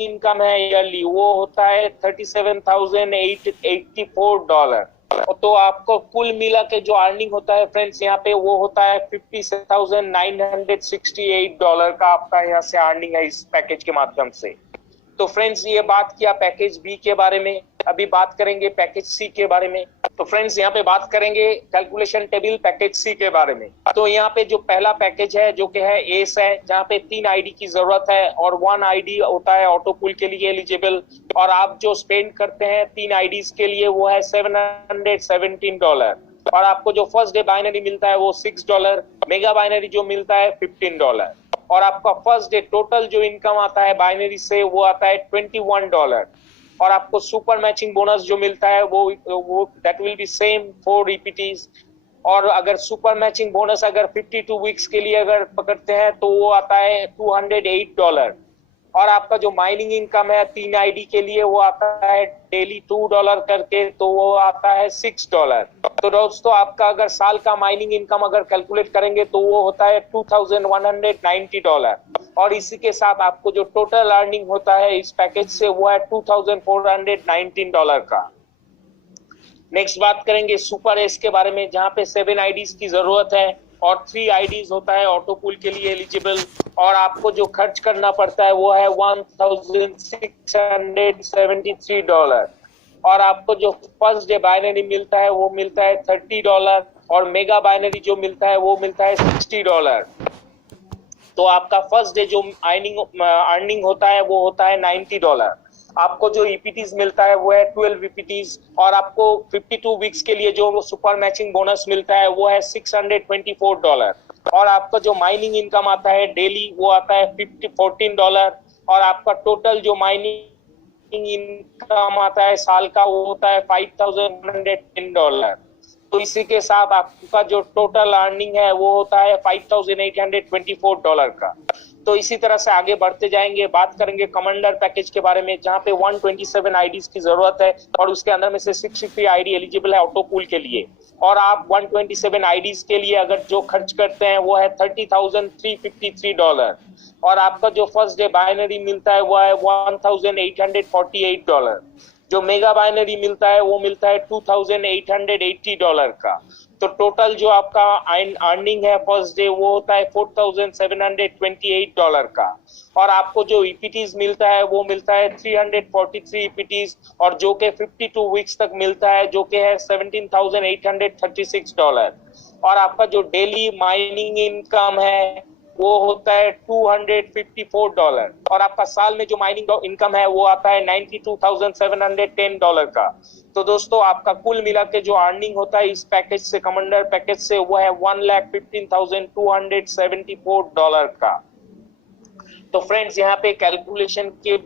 Income है yearly वो होता है $37,884। तो आपको कुल मिला के जो अर्निंग होता है फ्रेंड्स यहाँ पे वो होता है $57,968 का आपका यहाँ से अर्निंग है इस पैकेज के माध्यम से। तो फ्रेंड्स ये बात किया पैकेज बी के बारे में, अभी बात करेंगे पैकेज सी के बारे में। तो फ्रेंड्स यहाँ पे बात करेंगे कैलकुलेशन टेबल पैकेज सी के बारे में। तो यहाँ पे जो पहला पैकेज है जो कि है एस है, जहाँ पे 3 आईडी की जरूरत है और 1 आईडी होता है ऑटो पूल के लिए एलिजिबल, और आप जो स्पेंड करते हैं 3 आईडीज के लिए वो है $717। और आपको जो फर्स्ट डे बाइनरी मिलता है वो $6, मेगा बाइनरी जो मिलता है $15। और आपका फर्स्ट डे टोटल जो इनकम आता है बाइनरी से वो आता है $21। और आपको सुपर मैचिंग बोनस जो मिलता है वो दैट विल बी सेम 4 ईपीटीज। और अगर सुपर मैचिंग बोनस अगर 52 वीक्स के लिए अगर पकड़ते हैं तो वो आता है $208। और आपका जो माइनिंग इनकम है 3 आईडी के लिए वो आता है डेली $2 करके, तो वो आता है $6। तो दोस्तों आपका अगर साल का माइनिंग इनकम अगर कैलकुलेट करेंगे तो वो होता है $2,190। और इसी के साथ आपको जो टोटल अर्निंग होता है इस पैकेज से वो है $2,419 का। नेक्स्ट बात करेंगे सुपर एस के बारे में, जहाँ पे 7 आईडीज की जरूरत है और 3 आईडीज होता है ऑटो पूल के लिए एलिजिबल। और आपको जो खर्च करना पड़ता है वो है $1,673। और आपको जो फर्स्ट डे बाइनरी मिलता है वो मिलता है $30। और मेगा बाइनरी जो मिलता है वो मिलता है $60। तो आपका फर्स्ट डे जो अर्निंग होता है वो होता है $90। आपको जो ईपीटीज मिलता है वो है 12 ईपीटीज। और आपको 52 वीक्स के लिए जो सुपर मैचिंग बोनस मिलता है वो है $624। और आपका जो माइनिंग इनकम आता है डेली वो आता है $14। और आपका टोटल जो माइनिंग इनकम आता है साल का वो होता है $5,110। तो इसी के साथ आपका जो टोटल अर्निंग है वो होता है $5,824 का। तो इसी तरह से आगे बढ़ते जाएंगे, बात करेंगे कमांडर पैकेज के बारे में, जहां पे 127 आईडीज की जरूरत है और उसके अंदर में से 63 आईडी एलिजिबल है ऑटो पूल के लिए। और आप 127 आईडीज के लिए अगर जो खर्च करते हैं वो है $30,353। और आपका जो फर्स्ट डे बाइनरी मिलता है वो है $1,848। जो मेगा बाइनरी मिलता है वो मिलता है $2,880 का। तो टोटल जो आपका अर्निंग है फर्स्ट डे वो होता है $4,728 का। और आपको जो ईपीटीज मिलता है वो मिलता है 343 ईपीटीज, और जो कि 52 वीक्स तक मिलता है, जो कि है $17,836। और आपका जो डेली माइनिंग इनकम है वो होता है $254। और आपका साल में जो माइनिंग इनकम है वो आता है $92,710 का। तो दोस्तों आपका कुल मिला के जो अर्निंग होता है इस पैकेज से, कमांडर पैकेज से, वो है $1,15,274 का। तो फ्रेंड्स यहाँ पे कैलकुलेशन के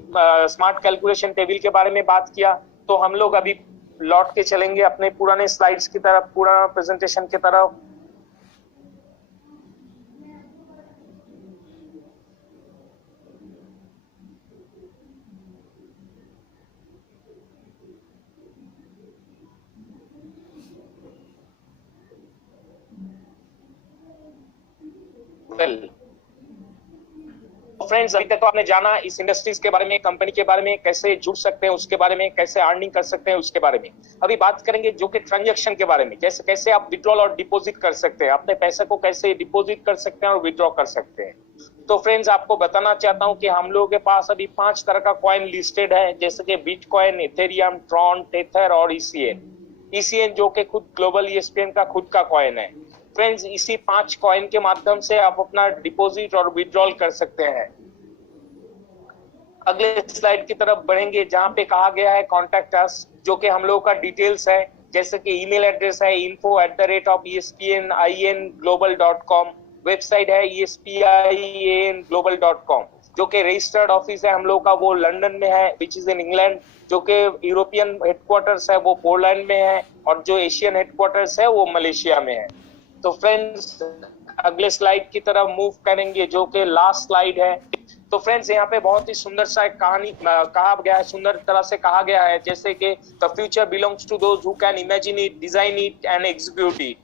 स्मार्ट कैलकुलेशन टेबल के बारे में बात किया। तो हम लोग अभी लौट के चलेंगे अपने पुराने स्लाइड्स की तरफ, पुराना प्रेजेंटेशन की तरफ। फ्रेंड्स अभी तक तो आपने जाना इस इंडस्ट्रीज के बारे में, कंपनी के बारे में, कैसे जुड़ सकते हैं उसके बारे में, कैसे अर्निंग कर सकते हैं उसके बारे में। अभी बात करेंगे जो कि ट्रांजैक्शन के बारे में, कैसे कैसे आप विड्रॉल और डिपॉजिट कर सकते हैं, अपने पैसे को कैसे डिपॉजिट कर सकते हैं और विड्रॉ कर सकते हैं। तो फ्रेंड्स आपको बताना चाहता हूं कि हम लोगों के पास अभी 5 तरह का कॉइन लिस्टेड है, जैसे कि बिटकॉइन, इथेरियम, ट्रॉन, टेथर और ईसीएन जो कि खुद ग्लोबल ईएसपीएन का खुद का कॉइन है। फ्रेंड्स इसी 5 कॉइन के माध्यम से आप अपना डिपॉजिट और विड्रॉल कर सकते हैं। अगले स्लाइड की तरफ बढ़ेंगे जहां पे कहा गया है कॉन्टैक्ट अस, जो कि हम लोगों का डिटेल्स है, जैसे कि ईमेल एड्रेस है info@espinglobal.com, वेबसाइट है espinglobal.com, जो कि रजिस्टर्ड ऑफिस है हम लोग का वो लंदन में है, विच इज इन इंग्लैंड, जो कि यूरोपियन हेडक्वार्टर्स है वो पोलैंड में है, और जो एशियन हेडक्वार्टर्स है वो मलेशिया में है। तो फ्रेंड्स अगले स्लाइड की तरफ मूव करेंगे जो कि लास्ट स्लाइड है। तो फ्रेंड्स यहाँ पे बहुत ही सुंदर सा एक कहानी कहा गया है, सुंदर तरह से कहा गया है, जैसे कि the future belongs to those who can imagine it, design it and execute it.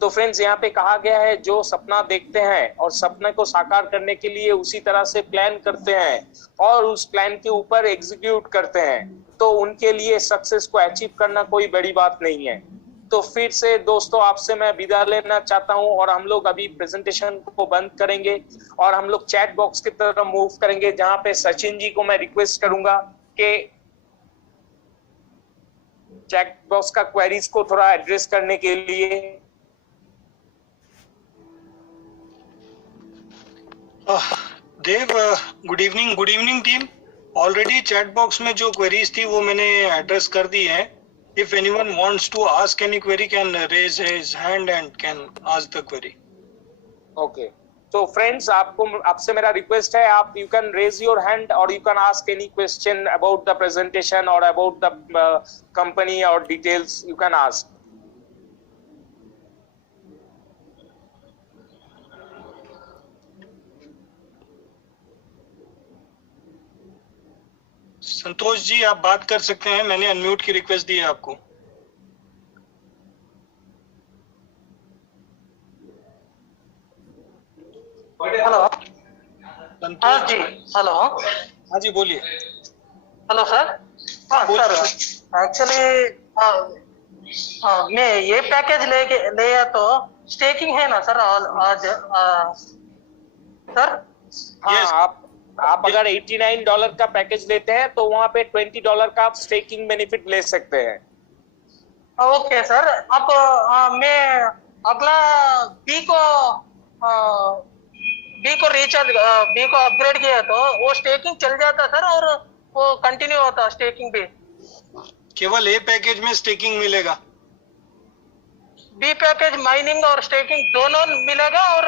तो फ्रेंड्स यहाँ पे कहा गया है जो सपना देखते हैं और सपने को साकार करने के लिए उसी तरह से प्लान करते हैं और उस प्लान के ऊपर एग्जीक्यूट करते हैं, तो उनके लिए सक्सेस को अचीव करना कोई बड़ी बात नहीं है। तो फिर से दोस्तों आपसे मैं विदा लेना चाहता हूं और हम लोग अभी प्रेजेंटेशन को बंद करेंगे और हम लोग चैट बॉक्स की तरफ मूव करेंगे, जहां पे सचिन जी को मैं रिक्वेस्ट करूंगा कि चैट बॉक्स का क्वेरीज को थोड़ा एड्रेस करने के लिए। Dev, good evening team. Already chat box में जो क्वेरीज थी वो मैंने एड्रेस कर दी है। If anyone wants to ask any query can raise his hand and can ask the query. Okay. So friends, आपसे मेरा रिक्वेस्ट है, आप you can raise your hand or you can ask any question about the presentation or about the company or details you can ask. Santosh ji आप बात कर सकते हैं, मैंने अनम्यूट की रिक्वेस्ट दी है आपको। हेलो। हाँ जी, हेलो। हाँ जी बोलिए। Hello sir. हाँ सर, एक्चुअली मैं ये पैकेज ले तो स्टेकिंग है ना सर आज सर? हाँ, आप अगर $89 का पैकेज लेते हैं तो वहां पे $20 का आप स्टेकिंग बेनिफिट ले सकते हैं। Okay sir. अब मैं अगला बी को अपग्रेड किया तो वो स्टेकिंग चल जाता सर और वो कंटिन्यू होता स्टेकिंग भी? केवल ए पैकेज में स्टेकिंग मिलेगा। बी पैकेज माइनिंग और स्टेकिंग दोनों मिलेगा और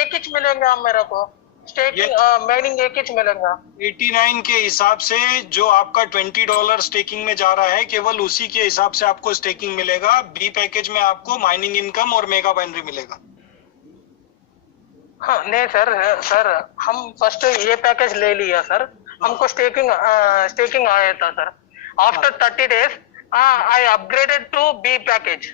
एक ही मिलेगा मेरे को? स्टेकिंग माइनिंग एक ही मिलेगा? 89 के हिसाब से जो आपका $20 स्टेकिंग में जा रहा है केवल उसी के हिसाब से आपको स्टेकिंग मिलेगा। बी पैकेज में आपको माइनिंग इनकम और मेगा बाइनरी मिलेगा। हाँ नहीं सर हम फर्स्ट ये पैकेज ले लिया सर, हमको स्टेकिंग आया था sir. After 30 days I upgraded to B package.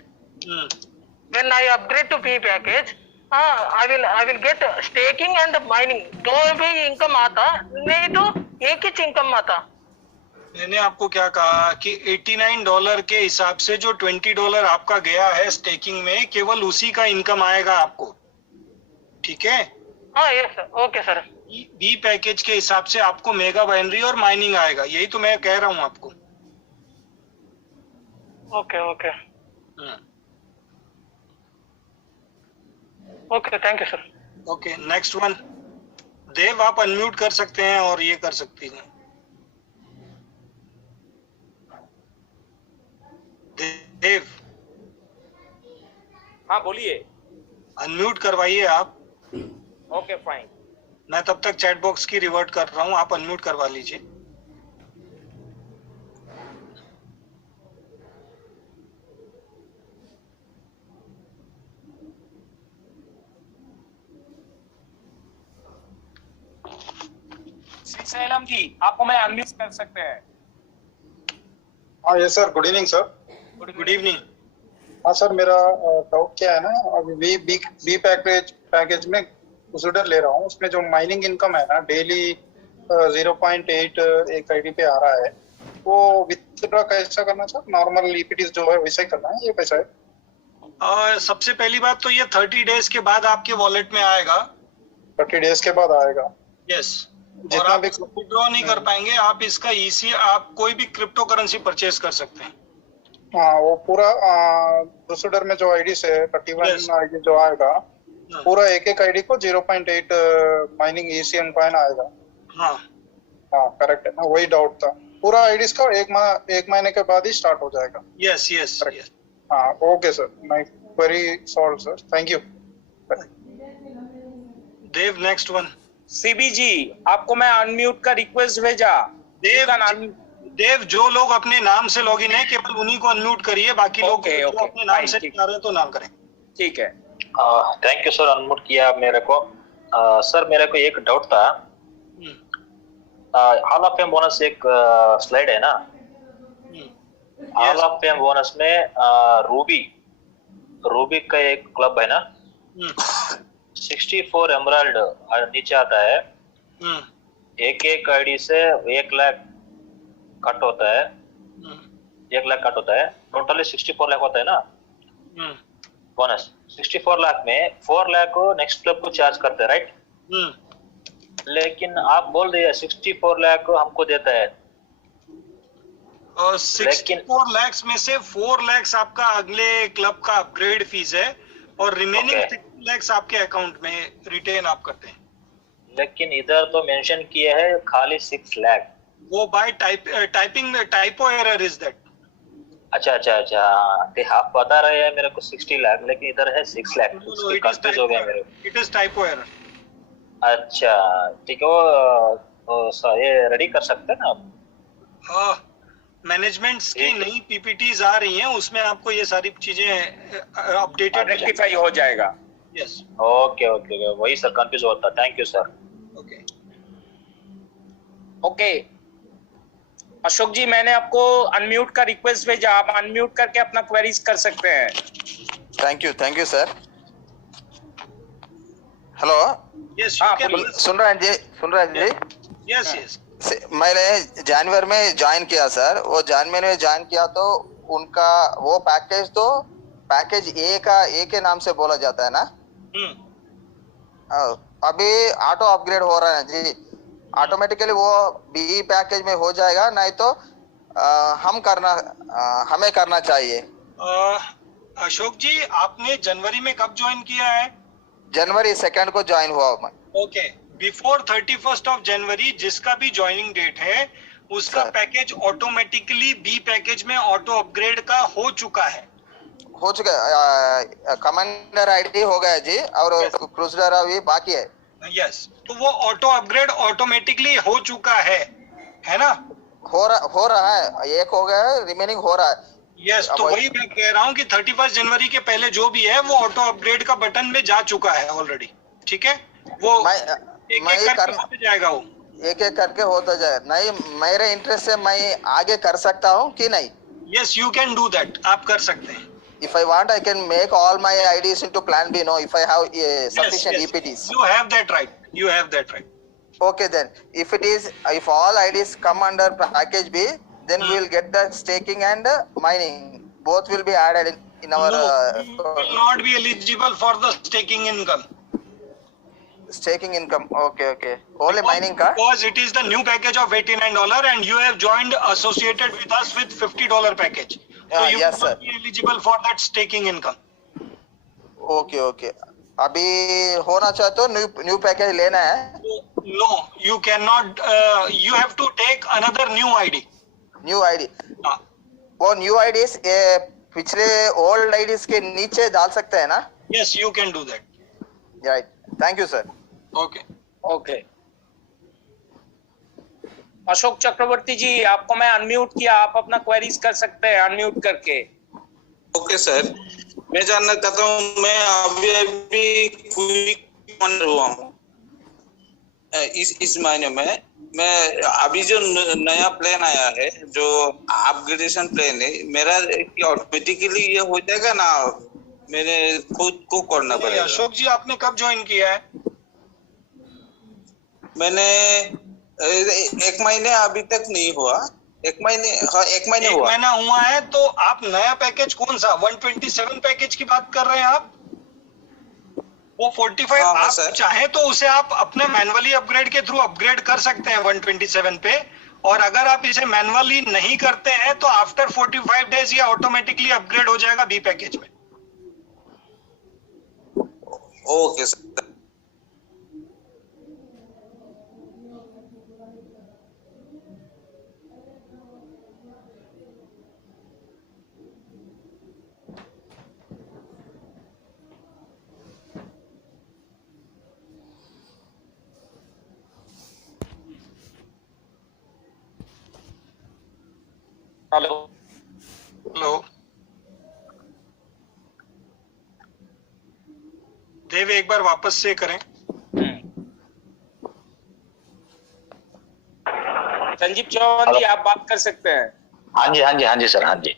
When I upgrade to B package, I will get staking and mining, दो भी इनकम आता, नहीं तो एक ही इनकम आता। मैंने आपको क्या कहा कि $89 के हिसाब से जो $20 आपका गया है स्टेकिंग में केवल उसी का इनकम आएगा आपको, ठीक है? हाँ yes sir, okay sir. B package के हिसाब से आपको मेगा बाइनरी और माइनिंग आएगा, यही तो मैं कह रहा हूँ आपको। Okay okay, thank you sir. Okay, next one. Dev आप अनम्यूट कर सकते हैं और ये कर सकती हैं। देव हाँ बोलिए। अनम्यूट करवाइए आप। Okay fine. मैं तब तक चैट बॉक्स की रिवर्ट कर रहा हूँ, आप अनम्यूट करवा लीजिए। श्रीशैलम जी आपको मैं अनम्यूट कर सकते हैं। हाँ yes sir, good evening sir. Good evening. हाँ सर, मेरा डाउट क्या है ना, अभी बी पैकेज में कंसीडर ले रहा हूँ, उसमें जो माइनिंग इनकम है ना डेली 0.8 एक आईडी पे आ रहा है, वो विथड्रॉ कैसा करना सर? नॉर्मल ईपीटीज जो है वैसा ही करना है, ये पैसा है? सबसे पहली बात तो ये 30 डेज के बाद आपके वॉलेट में आएगा। 30 डेज के बाद आएगा? यस। जितना भी विथड्रॉ नहीं कर पाएंगे आप, इसका ईसी आप कोई भी क्रिप्टो करेंसी परचेज कर सकते हैं। हाँ, वो पूरा प्रोसीडर में जो आईडी से 31 आईडी जो आएगा, पूरा एक आईडी को 0.8 माइनिंग ईसीएम कॉइन आएगा। हाँ करेक्ट है ना, वही डाउट था। पूरा आईडीज का एक महीने के बाद ही स्टार्ट हो जाएगा? यस। हाँ okay sir, my query solve sir, thank you. Dev next one. CB ji आपको मैं अनम्यूट का रिक्वेस्ट भेजा। देव जो लोग अपने नाम से लॉगिन है केवल उन्हीं को अनम्यूट करिए, बाकी लोग जो अपने नाम से कर रहे हैं तो नाम करें। ठीक है, थैंक यू सर, अनम्यूट किया मेरे को। सर मेरे को एक डाउट था, हॉल ऑफ फेम बोनस एक स्लाइड है ना, हॉल ऑफ फेम बोनस में रूबी रूबिक का एक क्लब है ना, 64 एमराल्ड नीचे आता है, एक आईडी से 1 लाख कट होता है, 1 लाख कट होता है, टोटली 64 लाख होता है ना बोनस। 64 लाख में 4 लाख को नेक्स्ट क्लब को चार्ज करते हैं, राइट? लेकिन आप बोल रहे हैं 64 लाख को हमको देता है, और 64 lakhs में से 4 lakhs आपका अगले क्लब का अपग्रेड फीस है और रिमेनिंग 6 lakhs आपके अकाउंट में रिटेन आप करते हैं। लेकिन इधर तो मेंशन किया है खाली 6 लाख। वो bye typing typo error is that. अच्छा, आप बता रहे हैं मेरे को 60 लाख, लेकिन इधर है 6 लाख। कंफ्यूज हो गया मेरे को। It is typo error. अच्छा ठीक है, वो ये रेडी कर सकते हैं ना आप? हाँ, मैनेजमेंट्स की नई पीपीटीज आ रही हैं, उसमें आपको ये सारी चीजें अपडेटेड रेक्टिफाई हो जाएगा। यस, ओके, वही सर कंफ्यूज होता। Thank you sir. Okay Ashok ji, मैंने आपको अनम्यूट का रिक्वेस्ट भेजा, आप अनम्यूट करके अपना क्वेरीज कर सकते हैं। Thank you sir. Hello, yes, सुन रहे हैं जी? यस। मैंने जनवरी में ज्वाइन किया सर। वो जनवरी में ज्वाइन किया तो उनका वो पैकेज ए के नाम से बोला जाता है ना? अभी ऑटो अपग्रेड हो रहा है जी, ऑटोमेटिकली वो बी पैकेज में हो जाएगा, नहीं तो हमें करना चाहिए। अशोक जी, आपने जनवरी में कब ज्वाइन किया है? जनवरी 2 को ज्वाइन हुआ मैं। Okay, before 31st of January जिसका भी ज्वाइनिंग डेट है उसका पैकेज ऑटोमेटिकली बी पैकेज में ऑटो अपग्रेड का हो चुका है। कमांडर आईडी हो गया जी, और क्रूजर अभी बाकी है। यस, तो वो ऑटो अपग्रेड ऑटोमेटिकली हो चुका है ना? हो रहा है, एक हो गया है, रिमेनिंग हो रहा है। यस, तो वही मैं कह रहा हूँ कि 31 जनवरी के पहले जो भी है वो ऑटो अपग्रेड का बटन में जा चुका है ऑलरेडी। ठीक है, वो एक करके होते जाएगा, वो एक करके होता जाए। नहीं, मेरे इंटरेस्ट से मैं आगे कर सकता हूँ कि नहीं? Yes, you can do that, आप कर सकते हैं। If I want, I can make all my IDs into Plan B. No, if I have sufficient EPTs. You have that right. Okay, then if all IDs come under package B, then we will get the staking and mining. Both will be added in our. You will not be eligible for the staking income. Staking income. Okay. Only mining card. Because it is the new package of $89 and you have joined associated with us with $50 package. So you yes, will not be eligible for that staking income. Okay. अभी होना चाहे तो new package लेना है? No, you cannot. You have to take another new ID. New ID. वो new IDs पिछले old IDs के नीचे डाल सकते हैं ना? Yes, you can do that. Right. Thank you, sir. Okay. Ashok चक्रवर्ती जी, आपको मैं अनम्यूट किया, आप अपना क्वेरीज कर सकते हैं अनम्यूट करके। ओके सर, मैं जानना चाहता हूँ, मैं अभी क्विक हुआ हूँ इस महीने में। मैं अभी जो नया प्लान आया है, जो अपग्रेडेशन प्लान है मेरा, ऑटोमेटिकली ये हो जाएगा ना? मैंने खुद को करना पड़ेगा? अशोक जी, आपने कब ज्वाइन किया है? मैंने 1 महीने अभी तक नहीं हुआ। 1 महीना हुआ है। तो आप नया पैकेज कौन सा 127 पैकेज की बात कर रहे हैं आप? वो 45 आप चाहे तो उसे आप अपने मैनुअली अपग्रेड के थ्रू अपग्रेड कर सकते हैं 127 पे, और अगर आप इसे मैनुअली नहीं करते हैं तो आफ्टर 45 डेज ये ऑटोमेटिकली अपग्रेड हो जाएगा बी पैकेज में। Okay sir. हेलो देव, एक बार वापस से करें। संजीव चौहान जी, आप बात कर सकते हैं। हाँ जी सर, हाँ जी।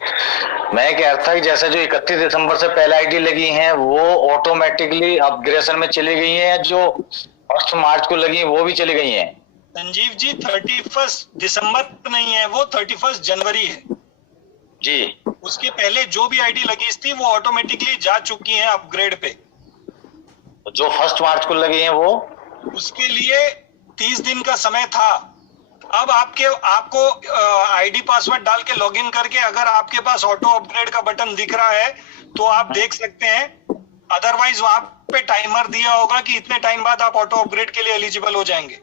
मैं कह रहा था कि जैसे जो 31 दिसंबर से पहले आईडी लगी हैं वो ऑटोमेटिकली अपग्रेडेशन में चली गई हैं, जो 1 मार्च को लगी वो भी चली गई हैं। संजीव जी 31 दिसंबर नहीं है, वो 31 जनवरी है जी। उसके पहले जो भी आईडी लगी थी वो ऑटोमेटिकली जा चुकी हैं अपग्रेड पे। जो 1 मार्च को लगी हैं वो, उसके लिए 30 दिन का समय था। अब आपको आईडी पासवर्ड डाल के लॉगिन करके अगर आपके पास ऑटो अपग्रेड का बटन दिख रहा है तो आप देख सकते हैं, अदरवाइज वहां पे टाइमर दिया होगा कि इतने टाइम बाद आप ऑटो अपग्रेड के लिए एलिजिबल हो जाएंगे।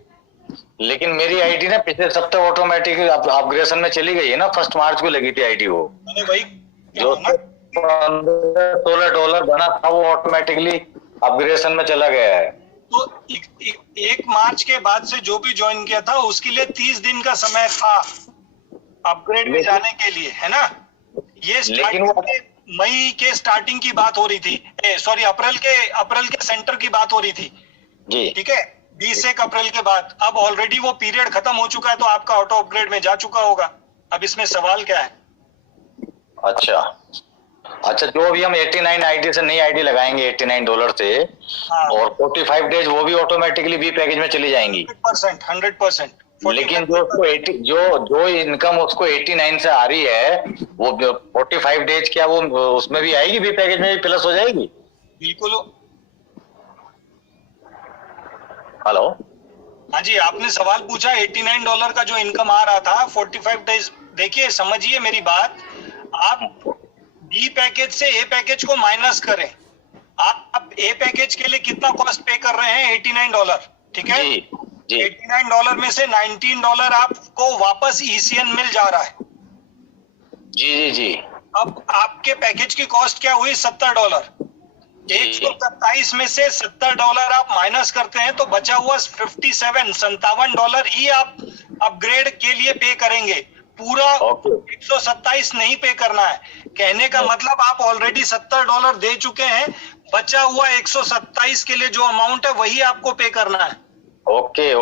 लेकिन मेरी आईडी ना पिछले सप्ताह ऑटोमेटिक अपग्रेडेशन में चली गई है ना, 1 मार्च को लगी थी आईडी वो। मैंने वही जो $16 बना था वो ऑटोमेटिकली अपग्रेडेशन में चला गया है। तो 1 मार्च के बाद से जो भी ज्वाइन किया था उसके लिए 30 दिन का समय था अपग्रेड में जाने के लिए, है ना। ये मई के स्टार्टिंग की बात हो रही थी, सॉरी अप्रैल के सेंटर की बात हो रही थी जी। ठीक है, 20 अप्रैल के बाद। अब ऑलरेडी वो पीरियड खत्म हो चुका है तो आपका ऑटो अपग्रेड में जा चुका होगा। अब इसमें सवाल क्या है? अच्छा, जो अभी हम 89 आईडी से नई आईडी लगाएंगे $89 से, हाँ। और 45 डेज वो भी ऑटोमेटिकली बी पैकेज में चली जाएंगी 100%। लेकिन जो उसको जो इनकम उसको 89 से आ रही है वो 45 डेज क्या वो उसमें भी आएगी, बी पैकेज में भी प्लस हो जाएगी? बिल्कुल। हेलो, हाँ जी, आपने सवाल पूछा $89 का जो इनकम आ रहा था 45 डेज। देखिए समझिए मेरी बात, आप बी पैकेज से ए पैकेज को माइनस करें। आप ए पैकेज के लिए कितना कॉस्ट पे कर रहे हैं? $89, ठीक है जी। $89 में से $19 आपको वापस ECN मिल जा रहा है। जी। अब आपके पैकेज की कॉस्ट क्या हुई? $70। 127 में से $70 आप माइनस करते हैं तो बचा हुआ $57 ही आप अपग्रेड के लिए पे करेंगे। पूरा 127 नहीं पे करना है। कहने का मतलब आप ऑलरेडी $70 दे चुके हैं, बचा हुआ 127 के लिए जो अमाउंट है वही आपको पे करना है। ओके,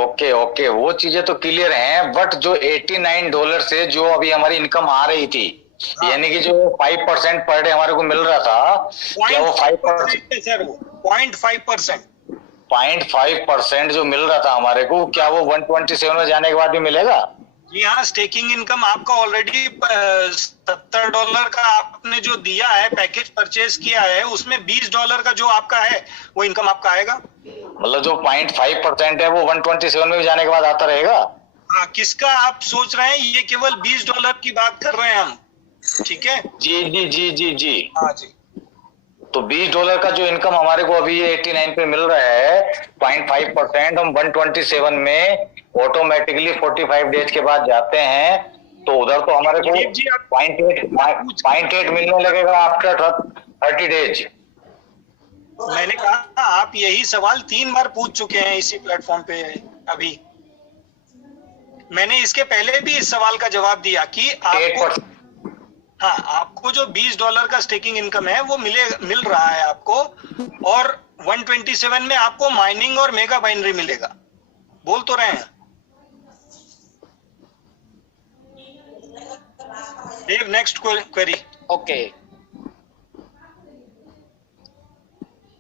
वो चीजें तो क्लियर हैं, बट जो $89 से जो अभी हमारी इनकम आ रही थी, यानी कि जो 5% पर डे हमारे को मिल रहा था, क्या वो 5% है सर? वो 0.5%। 0.5% जो मिल रहा था हमारे को, क्या वो 127 में जाने के बाद भी मिलेगा? जी हाँ, स्टेकिंग इनकम आपका ऑलरेडी $70 का आपने जो दिया है, पैकेज परचेज किया है, उसमें $20 का जो आपका है वो इनकम आपका आएगा। मतलब जो 0.5% है वो 127 में भी जाने के बाद आता रहेगा? हाँ, किसका आप सोच रहे हैं? ये केवल $20 की बात कर रहे हैं हम, ठीक है। जी। हाँ जी। तो $20 का जो इनकम हमारे को अभी ये 89 पे मिल रहा है, 0.5%, हम 127 में ऑटोमेटिकली 45 डेज के बाद जाते हैं, तो उधर तो हमारे को 0.8 मिलने लगेगा आफ्टर 30 डेज। मैंने कहा आप यही सवाल 3 बार पूछ चुके हैं इसी प्लेटफॉर्म पे। अभी मैंने इसके पहले भी इस सवाल का जवाब दिया कि आपको, हाँ, आपको जो $20 का स्टेकिंग इनकम है वो मिल रहा है आपको, और 127 में आपको माइनिंग और मेगा बाइनरी मिलेगा। बोल तो रहे हैं देव। Next query. ओके,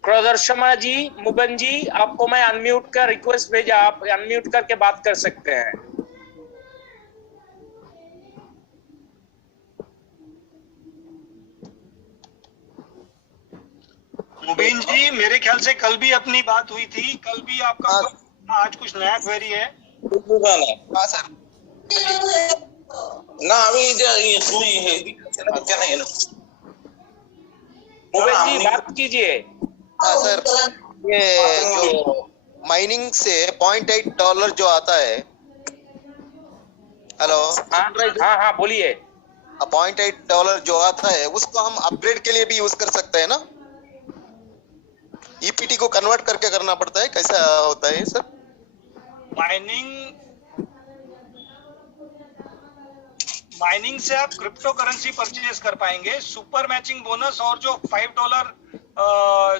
प्रदर्शमा जी, मुबन जी, आपको मैं अनम्यूट का रिक्वेस्ट भेजा, आप अनम्यूट करके बात कर सकते हैं। मुबीन जी, मेरे ख्याल से कल भी अपनी बात हुई थी, कल भी आपका आज कुछ नया क्वेरी है? हाँ सर। ना अभी क्या नहीं है ना। मुबीन जी बात कीजिए। हाँ सर, ये जो माइनिंग से $0.8 जो आता है, हेलो। हाँ बोलिए। $0.8 जो आता है उसको हम अपग्रेड के लिए भी यूज कर सकते हैं ना? EPT को कन्वर्ट करके करना पड़ता है, कैसा होता है सर? माइनिंग से आप क्रिप्टो करेंसी परचेज कर पाएंगे। सुपर मैचिंग बोनस और जो $5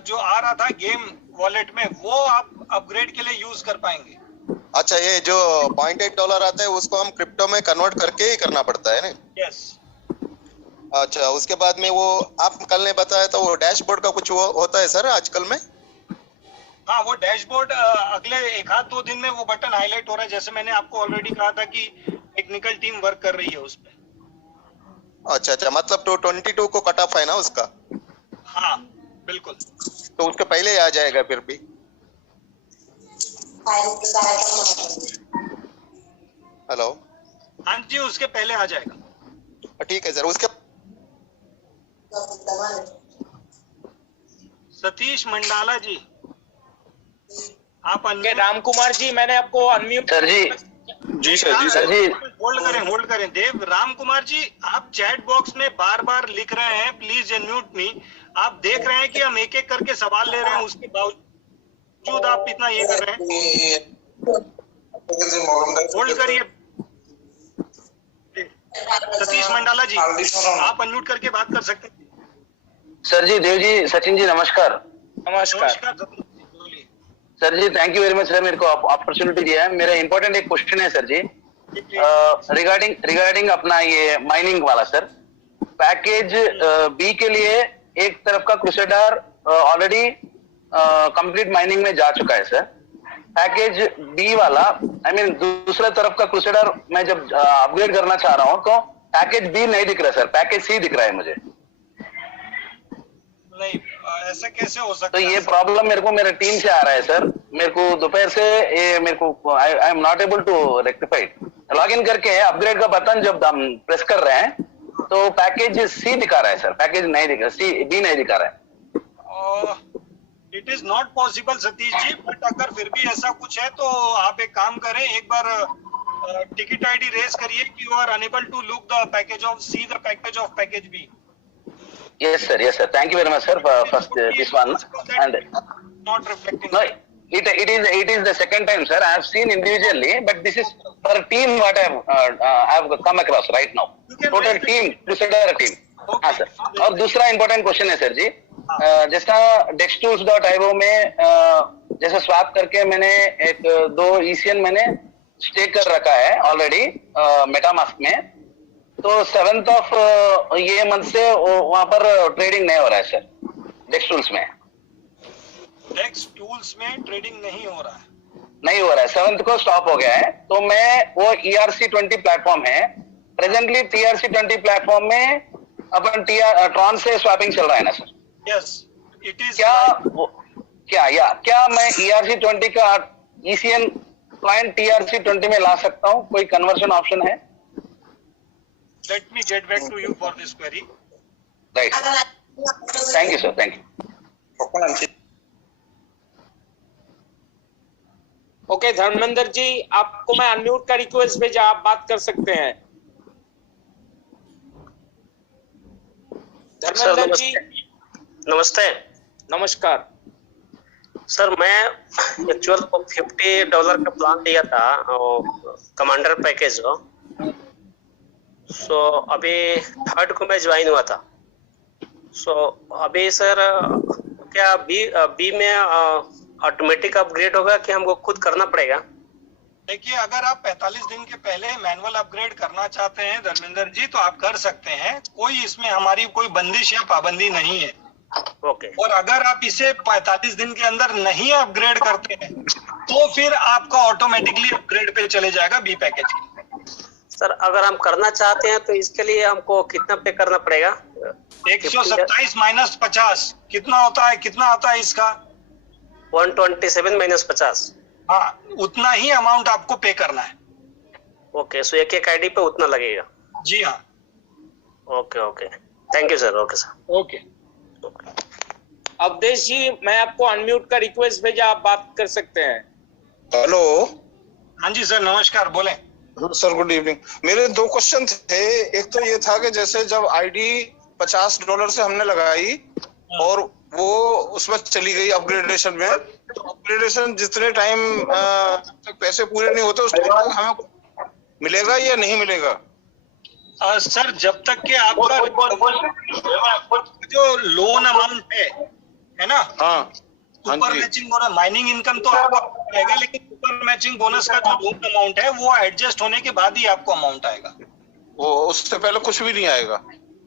जो आ रहा था गेम वॉलेट में, वो आप अपग्रेड के लिए यूज कर पाएंगे। अच्छा, ये जो $0.8 आता है उसको हम क्रिप्टो में कन्वर्ट करके ही करना पड़ता है ना? यस। अच्छा, उसके बाद में वो आप कल ने बताया था वो डैशबोर्ड का कुछ वो होता है सर आजकल में? हाँ, वो डैशबोर्ड अगले एक आध 2 दिन में वो बटन हाईलाइट हो रहा है, जैसे मैंने आपको ऑलरेडी कहा था कि टेक्निकल टीम वर्क कर रही है उस पे। अच्छा अच्छा, मतलब 22 को कट ऑफ है ना उसका? हाँ बिल्कुल। तो उसके पहले आ जाएगा फिर भी? हेलो, हाँ जी, उसके पहले आ जाएगा। ठीक है सर। उसके सतीश मंडाला जी, आप ओके, राम कुमार जी, मैंने आपको अनम्यूट। सर जी, जी सर, जी सर। जी होल्ड करें देव। राम कुमार जी, आप चैट बॉक्स में बार बार लिख रहे हैं प्लीज अनम्यूट मी। आप देख रहे हैं कि हम एक एक करके सवाल ले रहे हैं, उसके बावजूद आप इतना ये कर रहे हैं। होल्ड करिए। सतीश मंडाला जी, आप अनम्यूट करके बात कर सकते हैं। सर जी, देव जी, सचिन जी, नमस्कार। नमस्कार। Sir ji, thank you very much sir, मेरे को अपॉर्चुनिटी दिया है। मेरा इंपॉर्टेंट एक क्वेश्चन है सर जी, रिगार्डिंग अपना ये माइनिंग वाला सर। पैकेज बी के लिए एक तरफ का क्रूसेडर ऑलरेडी कंप्लीट माइनिंग में जा चुका है सर। पैकेज बी वाला, आई मीन दूसरा तरफ का क्रूसेडर मैं जब अपग्रेड करना चाह रहा हूँ तो पैकेज बी नहीं दिख रहा सर, पैकेज सी दिख रहा है मुझे। नहीं, ऐसा कैसे हो सकता तो है? ये प्रॉब्लम मेरे को मेरे टीम से आ रहा है सर। मेरे को दोपहर से ये मेरे को I am not able to rectified. Log in करके अपग्रेड का बटन जब हम प्रेस कर रहे हैं तो पैकेज सी दिखा रहा है सर, पैकेज नहीं दिखा, सी बी नहीं दिखा रहा है। It is not possible Satish ji, but अगर फिर भी ऐसा कुछ है तो आप एक काम करें, एक बार टिकट आईडी रेज करिए कि you are unable to look the package of C, the package of package B. Yes sir, yes sir, thank you very much sir for first this one. And not reflecting. no, it is the second time sir I have seen individually, but this is for team what I have come across right now, total team, consider a team. हाँ sir. और दूसरा important question है sir जी, जैसा dextools.io में जैसे swap करके मैंने एक 2 ECN मैंने स्टेक कर रखा है ऑलरेडी मेटामास्क में, तो 7th ऑफ ये मंथ से वहां पर ट्रेडिंग नहीं हो रहा है सर डेक्स टूल्स में। डेक्स टूल्स में ट्रेडिंग नहीं हो रहा है? नहीं हो रहा है, 7th को स्टॉप हो गया है। तो मैं वो ERC20 प्लेटफॉर्म है, प्रेजेंटली TRC20 प्लेटफॉर्म में अपन ट्रॉन से स्वैपिंग चल रहा है ना सर? Yes, it is. क्या मैं ERC20 का ECN क्लाइंट TRC20 में ला सकता हूँ? कोई कन्वर्शन ऑप्शन है? Let me get back to you for this query. Right. Thank you sir, thank you. Okay, Dharmendra ji, आपको मैं अनम्यूट का रिक्वेस्ट भेजा, आप बात कर सकते हैं। धर्मेंद्र जी, नमस्ते। नमस्कार सर, मैं एक्चुअल $50 का प्लान लिया था कमांडर पैकेज को। सो अभी 3rd को मैं ज्वाइन हुआ था। सो अभी सर क्या बी में ऑटोमेटिक अपग्रेड होगा कि हमको खुद करना पड़ेगा? देखिए, अगर आप 45 दिन के पहले मैनुअल अपग्रेड करना चाहते हैं धर्मेंद्र जी तो आप कर सकते हैं, कोई इसमें हमारी कोई बंदिश या पाबंदी नहीं है। ओके। और अगर आप इसे 45 दिन के अंदर नहीं अपग्रेड करते हैं तो फिर आपका ऑटोमेटिकली अपग्रेड पे चले जाएगा बी पैकेज। सर, अगर हम करना चाहते हैं तो इसके लिए हमको कितना पे करना पड़ेगा? 127 माइनस 50 कितना होता है? कितना आता है इसका? 127 माइनस 50। हाँ, उतना ही अमाउंट आपको पे करना है। ओके, सो एक आईडी पे उतना लगेगा? जी हाँ। Okay okay, thank you sir. Okay sir. Okay. Avdhesh ji, मैं आपको अनम्यूट का रिक्वेस्ट भेजा, आप बात कर सकते हैं। हेलो। हाँ जी सर, नमस्कार, बोले सर। Good evening. मेरे 2 क्वेश्चन थे। एक तो ये था कि जैसे जब आईडी $50 से हमने लगाई और वो उसमें चली गई अपग्रेडेशन में, तो अपग्रेडेशन जितने टाइम तक पैसे पूरे नहीं होते उस टाइम तक हमें मिलेगा या नहीं मिलेगा? सर, जब तक के आपका जो लोन अमाउंट है ना, हाँ, super matching bonus, mining income तो आपको रहेगा, लेकिन सुपर मैचिंग बोनस का जो लोन अमाउंट है वो एडजस्ट होने के बाद ही आपको अमाउंट आएगा। वो उससे पहले कुछ भी नहीं आएगा?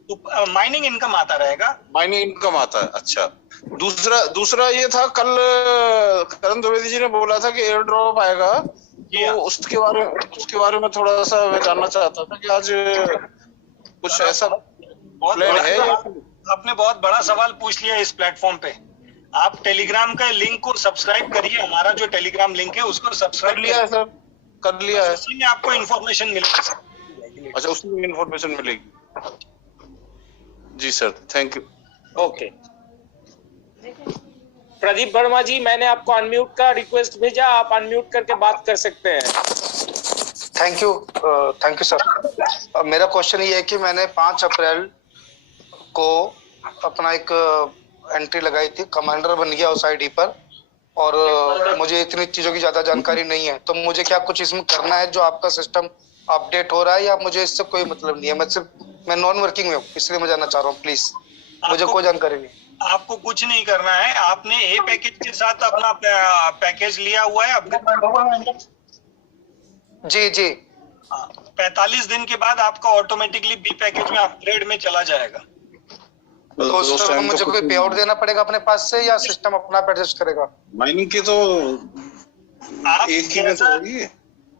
तो माइनिंग इनकम आता रहेगा, माइनिंग इनकम आता है। अच्छा, दूसरा ये था, कल करण द्विवेदी जी ने बोला था कि एयर ड्रॉप आएगा, तो उसके बारे में थोड़ा सा मैं जानना चाहता था कि आज कुछ ऐसा प्लान है? आपने बहुत बड़ा सवाल पूछ लिया इस प्लेटफॉर्म पे। आप टेलीग्राम का लिंक को सब्सक्राइब करिए, हमारा जो टेलीग्राम लिंक है उसको सब्सक्राइब कर लिया है सर, कर लिया है। उसी में आपको इन्फॉर्मेशन मिलेगी। अच्छा, उसमें इन्फॉर्मेशन मिलेगी। जी sir, thank you. Okay, Pradeep Verma ji, मैंने आपको अनम्यूट का रिक्वेस्ट भेजा, आप अनम्यूट करके बात कर सकते हैं। Thank you sir. मेरा क्वेश्चन ये है कि मैंने 5 अप्रैल को अपना एक एंट्री लगाई थी, कमांडर बन गया उस आईडी पर, और मुझे इतनी चीजों की ज्यादा जानकारी नहीं है, तो मुझे क्या कुछ इसमें करना है? जो आपका सिस्टम अपडेट हो रहा है, या मुझे इससे कोई मतलब नहीं है? मैं नॉन वर्किंग में हूँ, इसलिए मैं जानना चाह रहा हूँ, प्लीज मुझे कोई जानकारी नहीं। आपको कुछ नहीं करना है, आपने ए पैकेज के साथ अपना पैकेज लिया हुआ है अपडेट? जी 45 दिन के बाद आपका ऑटोमेटिकली बी पैकेज में अपग्रेड में चला जाएगा। तो उसमें मुझे कोई पे आउट देना पड़ेगा अपने पास से, या सिस्टम अपना आप एडजस्ट करेगा? माइनिंग की तो एक ही में तो होगी।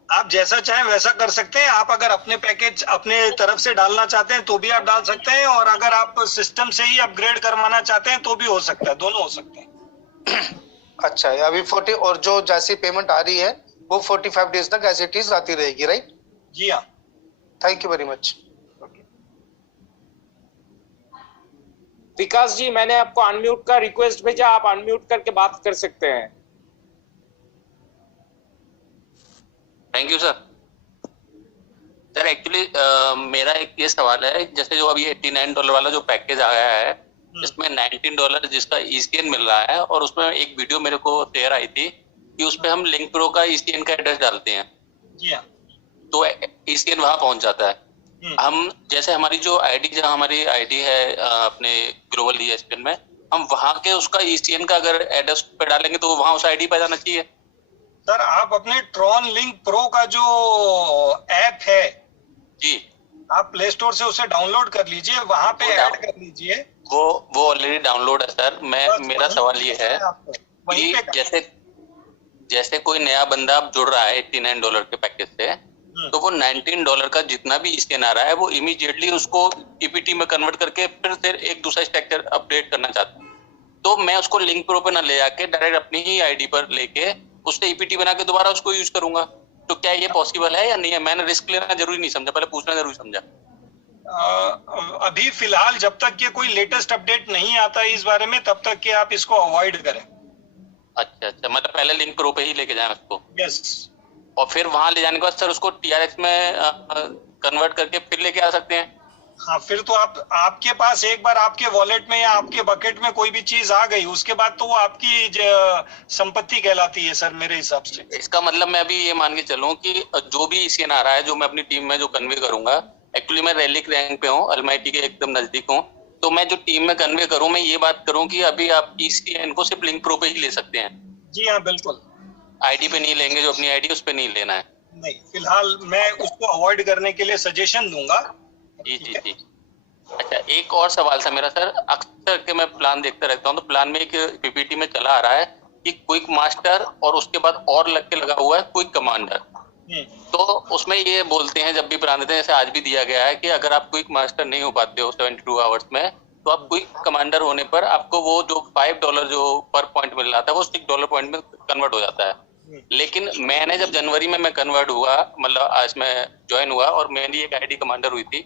आप जैसा चाहें वैसा कर सकते हैं। आप अगर अपने पैकेज अपने तरफ से डालना चाहते हैं तो भी आप डाल सकते हैं, और अगर आप सिस्टम से ही अपग्रेड करवाना चाहते हैं तो भी हो सकता है, दोनों हो सकते हैं। अच्छा, अभी 40 और जो जैसी पेमेंट आ रही है वो 45 डेज तक एज इट इज आती रहेगी, राइट? जी हाँ। Thank you very much. Vikas ji, मैंने आपको अनम्यूट का रिक्वेस्ट भेजा, आप अनम्यूट करके बात कर सकते हैं। Thank you sir. Sir actually मेरा एक ये सवाल है, जैसे जो अभी $89 वाला जो पैकेज आया है, इसमें $19 जिसका ECN मिल रहा है, और उसमें एक वीडियो मेरे को शेयर आई थी कि उसपे हम लिंक प्रो का ECN का एड्रेस डालते हैं, जी हाँ, तो ECN वहां पहुंच जाता है। हम जैसे हमारी जो आईडी, जहाँ हमारी आईडी है अपने ग्लोबल ESPN में, हम वहां के उसका ECN का अगर एड्रेस पे डालेंगे तो वहां उस आईडी पे जाना चाहिए। सर आप अपने ट्रॉन लिंक प्रो का जो ऐप है जी, आप प्ले स्टोर से उसे डाउनलोड कर लीजिए, वहां पे ऐड कर लीजिए। वो ऑलरेडी डाउनलोड है सर। मेरा सवाल ये है कि जैसे कोई नया बंदा अब जुड़ रहा है $89 के पैकेज से, तो वो $19 का जितना भी ECN आ रहा है वो इमीडिएटली उसको EPT में कन्वर्ट करके फिर से एक दूसरा स्ट्रक्चर अपडेट करना चाहता है, तो मैं उसको लिंक प्रो पे ना ले जाके डायरेक्ट अपनी ही आईडी पर लेके उससे EPT बना के दोबारा उसको यूज करूंगा, तो क्या ये पॉसिबल है या नहीं है? मैंने रिस्क लेना जरूरी नहीं समझा, पहले पूछना जरूरी समझा। अभी फिलहाल जब तक के कोई लेटेस्ट अपडेट नहीं आता इस बारे में, तब तक के आप इसको अवॉइड करें। अच्छा, मतलब पहले लिंक प्रो पे ही लेके जाए उसको? यस। और फिर वहां ले जाने के बाद सर उसको TRX में कन्वर्ट करके फिर लेके आ सकते हैं? हाँ, फिर तो आपके पास एक बार आपके वॉलेट में या आपके बकेट में कोई भी चीज आ गई, उसके बाद तो वो आपकी संपत्ति कहलाती है सर, मेरे हिसाब से। इसका मतलब मैं अभी ये मान के चलूं कि जो भी ECN आ रहा है, जो मैं अपनी टीम में जो कन्वे करूंगा, एक्चुअली मैं रैलिक रैंक पे हूँ, अलमाइटी के एकदम नजदीक हूँ, तो मैं जो टीम में कन्वे करूँ, मैं ये बात करूँ कि अभी आप ECN को सिर्फ लिंक प्रो पे ही ले सकते हैं? जी हाँ, बिल्कुल। आईडी पे नहीं लेंगे, जो अपनी आईडी उस पे नहीं लेना है? नहीं, फिलहाल मैं उसको अवॉइड करने के लिए सजेशन दूंगा। जी। अच्छा, एक और सवाल था मेरा सर। अक्सर के मैं प्लान देखता रहता हूँ, तो प्लान में एक PPT में चला आ रहा है कि क्विक मास्टर और उसके बाद और लग के लगा हुआ है क्विक कमांडर। तो उसमें ये बोलते हैं, जब भी प्लान देते हैं, जैसे आज भी दिया गया है कि अगर आप क्विक मास्टर नहीं हो पाते हो 72 आवर्स में, तो आप क्विक कमांडर होने पर आपको वो जो $5 जो पर पॉइंट मिल रहा था वो $6 पॉइंट में कन्वर्ट हो जाता है। लेकिन मैंने जब जनवरी में मैं कन्वर्ट हुआ, मतलब आज मैं ज्वाइन हुआ, और मेरी एक आईडी कमांडर हुई थी,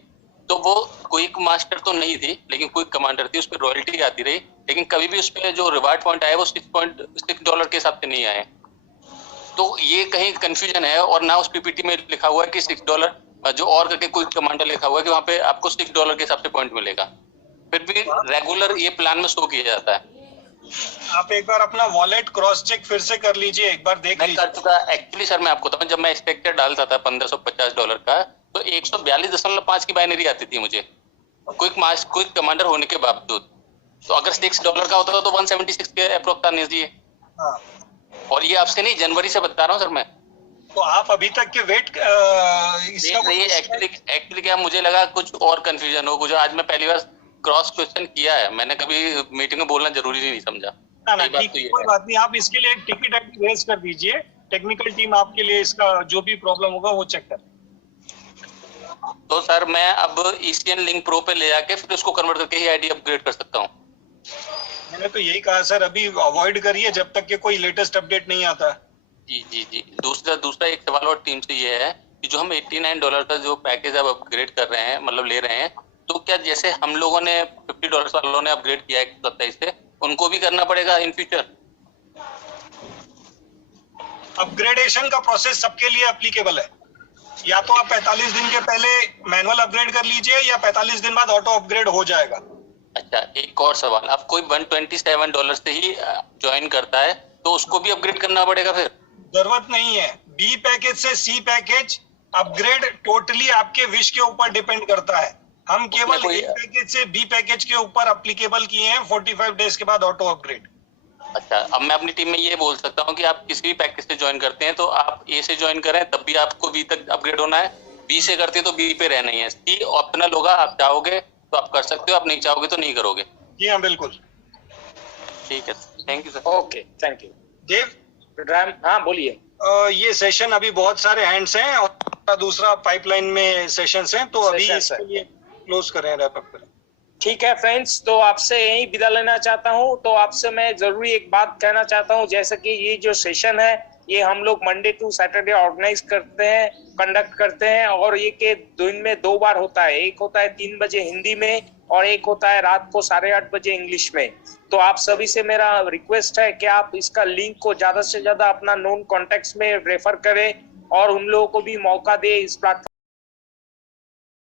तो वो क्विक मास्टर तो नहीं थी लेकिन क्विक कमांडर थी, उस पर रॉयल्टी आती रही, लेकिन कभी भी उस पर जो रिवार्ड पॉइंट आए वो $6 के हिसाब से नहीं आए। तो ये कहीं कंफ्यूजन है, और ना उस PPT में लिखा हुआ है कि $6 जो और करके क्विक कमांडर लिखा हुआ है कि वहाँ पे आपको $6 के हिसाब से पॉइंट मिलेगा, फिर भी रेगुलर ये प्लान में शो किया जाता है। आप एक बार अपना वॉलेट क्रॉस चेक फिर से कर लीजिए, एक बार देख लीजिए। कर चुका एक्चुअली सर। मैं आपको बताऊं, जब मैं स्ट्रक्चर डालता था $1550 का, तो 142.5 की बाइनरी आती थी मुझे क्विक कमांडर होने के बावजूद। तो अगर $6 का होता तो 176 के अप्रोक्स आने दीजिए। और ये आपसे नहीं, जनवरी से बता रहा हूँ सर मैं। तो आप अभी तक के वेट इसका एक्चुअली क्या मुझे लगा कुछ और कंफ्यूजन हो, कुछ आज मैं पहली बार क्रॉस क्वेश्चन किया है, मैंने कभी मीटिंग में बोलना जरूरी नहीं समझा। कोई बात नहीं, आप इसके लिए एक टिकट आईडी रेज कर दीजिए, टेक्निकल टीम आपके लिए इसका जो भी प्रॉब्लम होगा वो चेक कर। तो सर मैं अब ECN लिंक प्रो पे ले जाके फिर उसको कन्वर्ट करके ही आईडी अपग्रेड कर सकता हूँ? मैंने तो यही कहा सर, अभी अवॉइड करिए जब तक कि कोई लेटेस्ट अपडेट नहीं आता। जी। दूसरा एक सवाल और टीम से ये है कि जो हम $89 का जो पैकेज अब अपग्रेड कर रहे हैं, मतलब ले रहे हैं, तो क्या जैसे हम लोगों ने $50 वालों ने अपग्रेड किया है 127 से, उनको भी करना पड़ेगा इन फ्यूचर? अपग्रेडेशन का प्रोसेस सबके लिए एप्लीकेबल है। या तो आप 45 दिन के पहले मैनुअल अपग्रेड कर लीजिए या 45 दिन बाद ऑटो अपग्रेड हो जाएगा। अच्छा, एक और सवाल, अब कोई $127 से ही ज्वाइन करता है तो उसको भी अपग्रेड करना पड़ेगा फिर? जरूरत नहीं है। बी पैकेज से सी पैकेज अपग्रेड टोटली आपके विश के ऊपर डिपेंड करता है। हम केवल ए पैकेज से बी पैकेज के ऊपर एप्लीकेबल किए हैं 45 डेज के बाद ऑटो अपग्रेड। अच्छा, अब मैं अपनी टीम में ये बोल सकता हूँ कि आप किसी भी पैकेज से ज्वाइन करते हैं तो आप ए से ज्वाइन करें तब भी आपको बी तक अपग्रेड होना है, बी से करते हैं तो बी पे रहना ही है, सी ऑप्शनल होगा, आप चाहोगे तो आप कर सकते हो, आप नहीं चाहोगे तो नहीं करोगे। जी हाँ, बिल्कुल ठीक है, thank you sir. Okay, thank you. Dev, हाँ बोलिए। ये सेशन अभी बहुत सारे हैंड्स हैं और दूसरा पाइपलाइन में सेशंस हैं, तो अभी इसके लिए क्लोज करें, रैप अप करें। ठीक है फ्रेंड्स, तो आपसे यही विदा लेना चाहता हूं। तो आपसे मैं जरूरी एक बात कहना चाहता हूं, जैसे कि ये जो सेशन है ये हम लोग मंडे टू सैटरडे ऑर्गेनाइज करते हैं, कंडक्ट करते हैं, और ये के दिन में 2 बार होता है। एक होता है 3 बजे हिंदी में और एक होता है रात को 8:30 बजे इंग्लिश में। तो आप सभी से मेरा रिक्वेस्ट है कि आप इसका लिंक को ज्यादा से ज्यादा अपना नोन कॉन्टेक्ट्स में रेफर करें और उन लोगों को भी मौका दे इस प्लेटफॉर्म